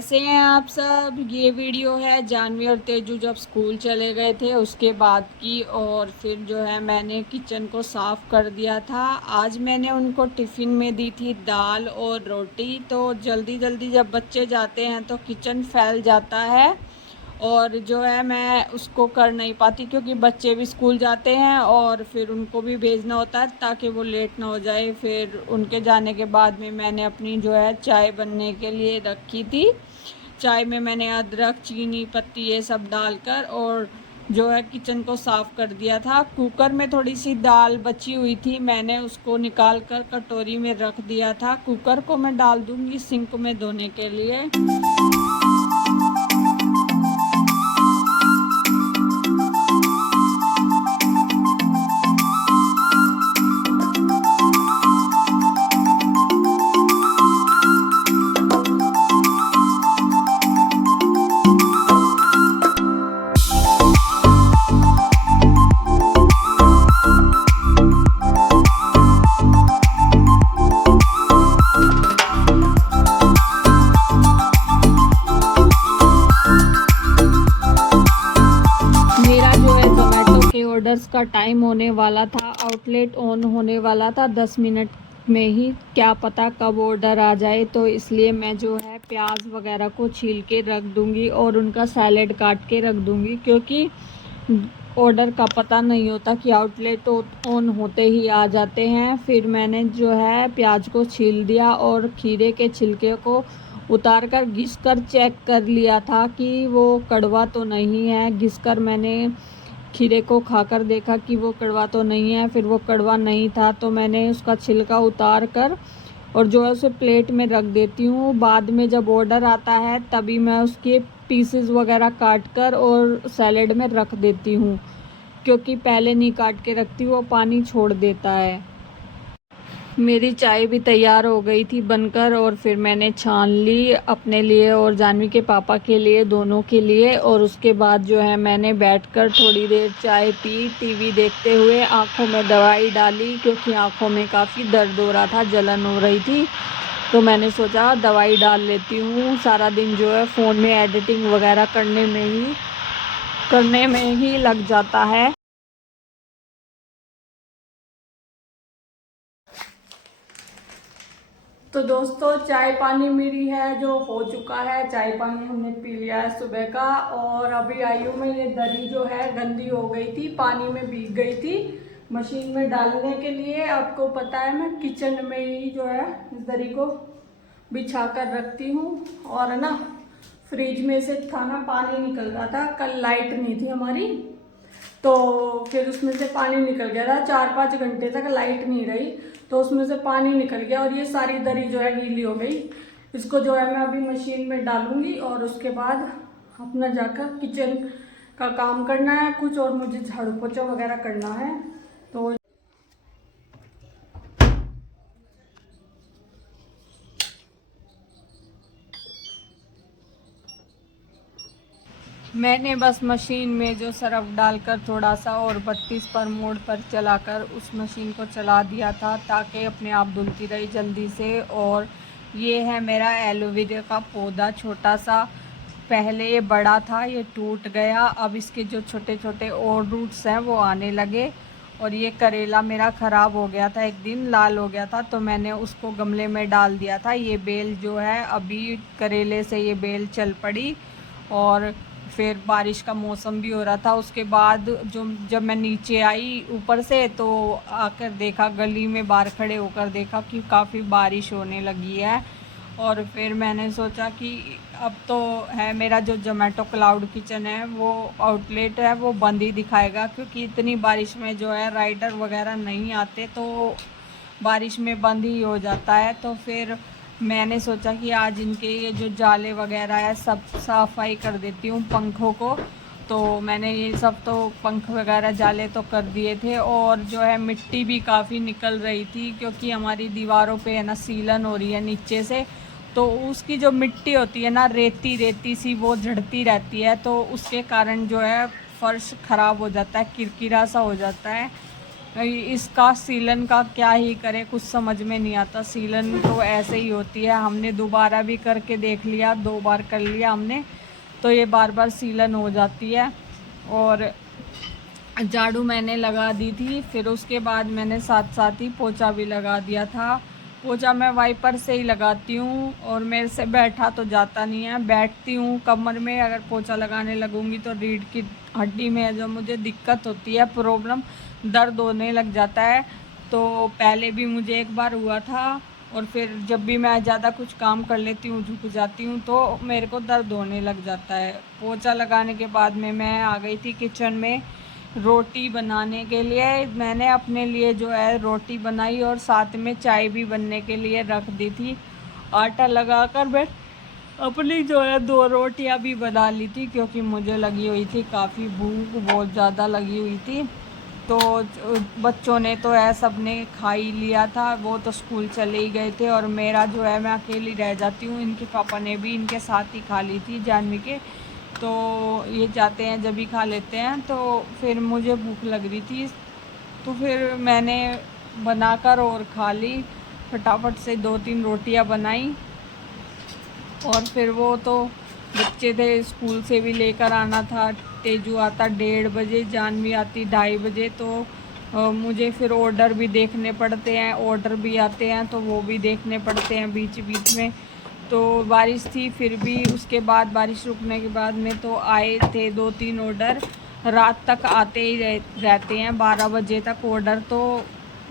कैसे हैं आप सब। ये वीडियो है जानवी और तेजू जब स्कूल चले गए थे उसके बाद की। और फिर जो है मैंने किचन को साफ़ कर दिया था। आज मैंने उनको टिफ़िन में दी थी दाल और रोटी। तो जल्दी जल्दी जब बच्चे जाते हैं तो किचन फैल जाता है और जो है मैं उसको कर नहीं पाती क्योंकि बच्चे भी स्कूल जाते हैं और फिर उनको भी भेजना होता है ताकि वो लेट ना हो जाए। फिर उनके जाने के बाद में मैंने अपनी जो है चाय बनने के लिए रखी थी। चाय में मैंने अदरक चीनी पत्ती ये सब डालकर और जो है किचन को साफ़ कर दिया था। कुकर में थोड़ी सी दाल बची हुई थी, मैंने उसको निकाल कर कटोरी में रख दिया था। कुकर को मैं डाल दूँगी सिंक में धोने के लिए। ऑर्डर्स का टाइम होने वाला था, आउटलेट ऑन होने वाला था 10 मिनट में ही, क्या पता कब ऑर्डर आ जाए। तो इसलिए मैं जो है प्याज वगैरह को छील के रख दूंगी और उनका सैलेड काट के रख दूंगी क्योंकि ऑर्डर का पता नहीं होता कि आउटलेट ऑन होते ही आ जाते हैं। फिर मैंने जो है प्याज को छील दिया और खीरे के छिलके को उतार कर घिस कर चेक कर लिया था कि वो कड़वा तो नहीं है। घिस कर मैंने खीरे को खाकर देखा कि वो कड़वा तो नहीं है। फिर वो कड़वा नहीं था तो मैंने उसका छिलका उतार कर और जो है उसे प्लेट में रख देती हूँ। बाद में जब ऑर्डर आता है तभी मैं उसके पीसेस वगैरह काट कर और सैलेड में रख देती हूँ क्योंकि पहले नहीं काट के रखती वो पानी छोड़ देता है। मेरी चाय भी तैयार हो गई थी बनकर और फिर मैंने छान ली अपने लिए और जानवी के पापा के लिए, दोनों के लिए। और उसके बाद जो है मैंने बैठकर थोड़ी देर चाय पी, टीवी देखते हुए। आंखों में दवाई डाली क्योंकि आंखों में काफ़ी दर्द हो रहा था, जलन हो रही थी। तो मैंने सोचा दवाई डाल लेती हूँ। सारा दिन जो है फ़ोन में एडिटिंग वगैरह करने में ही लग जाता है। तो दोस्तों चाय पानी मेरी है जो हो चुका है, चाय पानी हमने पी लिया है सुबह का। और अभी आई हूँ मैं, ये दरी जो है गंदी हो गई थी, पानी में भीग गई थी मशीन में डालने के लिए। आपको पता है मैं किचन में ही जो है इस दरी को बिछा कर रखती हूँ। और ना फ्रिज में से था ना पानी निकल रहा था, कल लाइट नहीं थी हमारी तो फिर उसमें से पानी निकल गया था। 4-5 घंटे तक लाइट नहीं रही तो उसमें से पानी निकल गया और ये सारी दरी जो है गीली हो गई। इसको जो है मैं अभी मशीन में डालूंगी और उसके बाद अपना जाकर किचन का काम करना है कुछ, और मुझे झाड़ू पोछा वगैरह करना है। तो मैंने बस मशीन में जो सरफ डालकर थोड़ा सा और 32 पर मोड पर चलाकर उस मशीन को चला दिया था ताकि अपने आप धुलती रही जल्दी से। और ये है मेरा एलोवेरा का पौधा छोटा सा, पहले ये बड़ा था, ये टूट गया। अब इसके जो छोटे छोटे और रूट्स हैं वो आने लगे। और ये करेला मेरा ख़राब हो गया था, एक दिन लाल हो गया था तो मैंने उसको गमले में डाल दिया था। ये बेल जो है अभी करेले से ये बेल चल पड़ी। और फिर बारिश का मौसम भी हो रहा था। उसके बाद जब मैं नीचे आई ऊपर से तो आकर देखा, गली में बाहर खड़े होकर देखा कि काफ़ी बारिश होने लगी है। और फिर मैंने सोचा कि अब तो है मेरा जो जोमेटो क्लाउड किचन है वो आउटलेट है वो बंद ही दिखाएगा क्योंकि इतनी बारिश में जो है राइडर वगैरह नहीं आते तो बारिश में बंद ही हो जाता है। तो फिर मैंने सोचा कि आज इनके ये जो जाले वगैरह है सब सफाई कर देती हूँ पंखों को। तो मैंने ये सब तो पंख वगैरह जाले तो कर दिए थे। और जो है मिट्टी भी काफ़ी निकल रही थी क्योंकि हमारी दीवारों पे है ना सीलन हो रही है नीचे से, तो उसकी जो मिट्टी होती है ना रेती रेती सी वो झड़ती रहती है तो उसके कारण जो है फर्श ख़राब हो जाता है, किरकिरा सा हो जाता है। इसका सीलन का क्या ही करे, कुछ समझ में नहीं आता। सीलन तो ऐसे ही होती है, हमने दोबारा भी करके देख लिया, 2 बार कर लिया हमने, तो ये बार बार सीलन हो जाती है। और झाड़ू मैंने लगा दी थी, फिर उसके बाद मैंने साथ साथ ही पोछा भी लगा दिया था। पोछा मैं वाइपर से ही लगाती हूँ और मेरे से बैठा तो जाता नहीं है। बैठती हूँ कमर में, अगर पोछा लगाने लगूंगी तो रीढ़ की हड्डी में जो मुझे दिक्कत होती है, प्रॉब्लम, दर्द होने लग जाता है। तो पहले भी मुझे एक बार हुआ था, और फिर जब भी मैं ज़्यादा कुछ काम कर लेती हूँ, झुक जाती हूँ, तो मेरे को दर्द होने लग जाता है। पोछा लगाने के बाद में मैं आ गई थी किचन में रोटी बनाने के लिए। मैंने अपने लिए जो है रोटी बनाई और साथ में चाय भी बनने के लिए रख दी थी। आटा लगाकर मैं अपनी जो है 2 रोटियां भी बना ली थी, क्योंकि मुझे लगी हुई थी काफ़ी भूख, बहुत ज़्यादा लगी हुई थी। तो बच्चों ने तो है सब ने खा ही लिया था, वो तो स्कूल चले ही गए थे, और मेरा जो है मैं अकेली रह जाती हूँ। इनके पापा ने भी इनके साथ ही खा ली थी जानवी के, तो ये जाते हैं जब भी खा लेते हैं। तो फिर मुझे भूख लग रही थी, तो फिर मैंने बनाकर और खा ली, फटाफट से 2-3 रोटियां बनाई। और फिर वो तो बच्चे थे, स्कूल से भी लेकर आना था। तेजू आता 1:30 बजे, जानवी आती 2:30 बजे, तो मुझे फिर ऑर्डर भी देखने पड़ते हैं, ऑर्डर भी आते हैं तो वो भी देखने पड़ते हैं बीच बीच में। तो बारिश थी, फिर भी उसके बाद बारिश रुकने के बाद में तो आए थे 2-3 ऑर्डर। रात तक आते ही रहते हैं, 12 बजे तक ऑर्डर। तो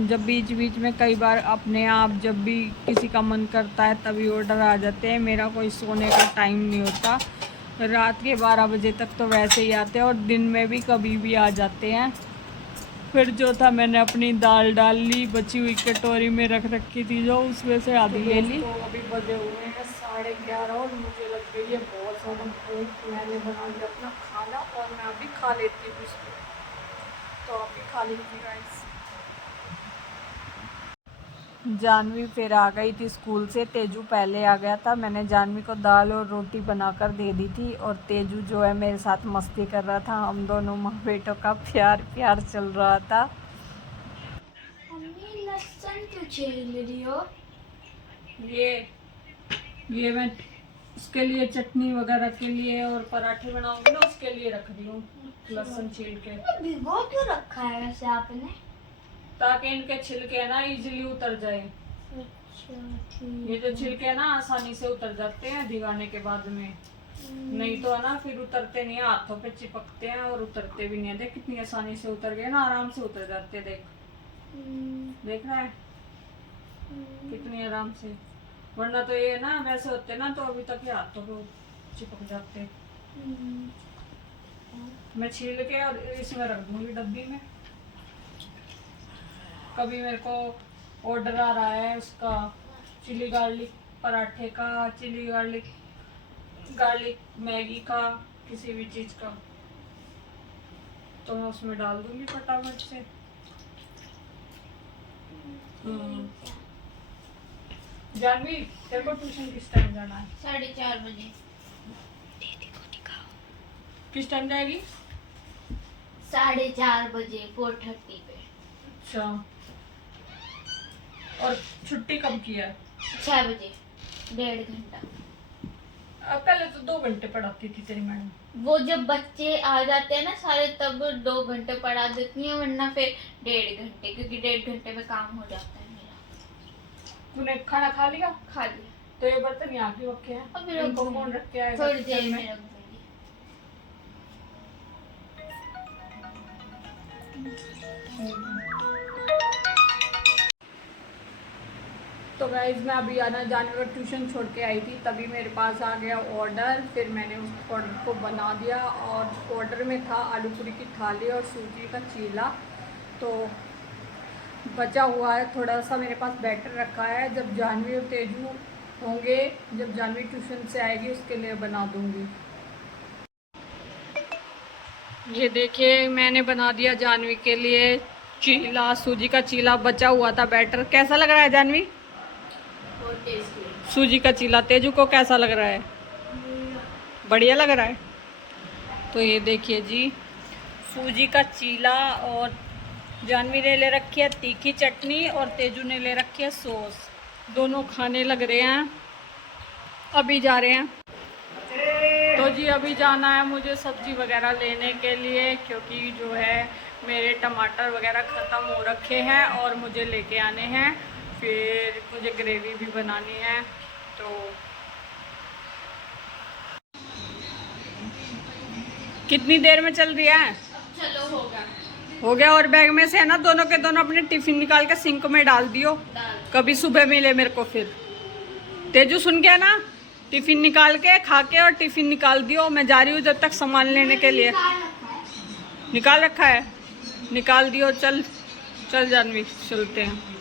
जब बीच बीच में कई बार अपने आप जब भी किसी का मन करता है तभी ऑर्डर आ जाते हैं। मेरा कोई सोने का टाइम नहीं होता, रात के 12 बजे तक तो वैसे ही आते हैं, और दिन में भी कभी भी आ जाते हैं। फिर जो था मैंने अपनी दाल डाल ली, बची हुई कटोरी में रख रखी थी जो, उसमें से आधी ले ली। तो अभी बजे हुए हैं 11:30 और मुझे लग गई है बहुत ज़्यादा भूख। मैंने बना लिया अपना खाना और मैं अभी खा लेती हूँ इसको, तो अभी खा लीजिए गाइस। जानवी फिर आ गई थी स्कूल से, तेजू पहले आ गया था। मैंने जानवी को दाल और रोटी बनाकर दे दी थी, और तेजू जो है मेरे साथ मस्ती कर रहा था। हम दोनों माँ बेटों का प्यार प्यार चल रहा था। मम्मी लहसुन क्यों छील रही हो? ये मैं उसके लिए चटनी वगैरह के लिए और पराठे बनाऊंगी ना, उसके लिए रख रही हूँ लहसुन छील के। भिगो क्यों रखा है वैसे आपने? ताकि इनके छिलके ना इजीली उतर जाए। अच्छा ठीक। ये जो छिलके ना आसानी से उतर जाते हैं भिगाने के बाद में, नहीं तो है ना फिर उतरते नहीं है, हाथों पे चिपकते हैं और उतरते भी नहीं है। देख कितनी आसानी से उतर गए ना, आराम से उतर जाते हैं। देख रहा है कितनी आराम से, वरना तो ये ना वैसे होते ना तो अभी तक ये हाथों पे चिपक जाते। मैं छील के और इसमें रख दूंगी डब्बी में। कभी मेरे को ऑर्डर आ रहा है उसका चिली गार्लिक पराठे का, चिली गार्लिक मैगी का, किसी भी चीज का, तो मैं उसमें डाल दूंगी फटाफट से। जानवी तेरे को ट्यूशन किस टाइम जाना है? 4:30 बजे। किस टाइम जाएगी? 4:30 बजे 4:30 पे। अच्छा, और छुट्टी कब की है? 6 बजे, 1.5 घंटा। पहले तो 2 घंटे पढ़ाती थी तेरी मैडम। वो जब बच्चे आ जाते हैं ना सारे तब 2 घंटे पढ़ा देती हैं, वरना फिर 1.5 घंटे, क्योंकि 1.5 घंटे में काम हो जाता है मेरा। तूने खाना खा लिया? खा लिया। तो ये बर्तन यहाँ क्यों रखे हैं? अब इनको कौन रख के आएगा? थोड़ी देर में रख दूंगी। तो गाइज मैं अभी आना जाने का ट्यूशन छोड़ के आई थी, तभी मेरे पास आ गया ऑर्डर। फिर मैंने उस ऑर्डर को बना दिया, और ऑर्डर में था आलू पूरी की थाली और सूजी का चीला। तो बचा हुआ है थोड़ा सा मेरे पास बैटर रखा है, जब जानवी और तेजू होंगे, जब जानवी ट्यूशन से आएगी उसके लिए बना दूंगी। ये देखिए मैंने बना दिया जानवी के लिए चीला, सूजी का चीला। बचा हुआ था बैटर। कैसा लग रहा है जानवी? सूजी का चीला। तेजू को कैसा लग रहा है? बढ़िया लग रहा है। तो ये देखिए जी सूजी का चीला और जानवी ने ले रखी है तीखी चटनी और तेजू ने ले रखी है सॉस। दोनों खाने लग रहे हैं, अभी जा रहे हैं। तो जी अभी जाना है मुझे सब्जी वगैरह लेने के लिए, क्योंकि जो है मेरे टमाटर वगैरह ख़त्म हो रखे हैं और मुझे लेके आने हैं। फिर मुझे ग्रेवी भी बनानी है। तो कितनी देर में चल रही है? चलो हो गया। और बैग में से है ना दोनों के दोनों अपने टिफिन निकाल के सिंक में डाल दियो, कभी सुबह मिले मेरे को। फिर तेजू सुन गया ना, टिफिन निकाल के खा के और टिफिन निकाल दियो। मैं जा रही हूँ जब तक सामान लेने के लिए। निकाल रखा है, निकाल दियो। चल चल जानवी चलते हैं।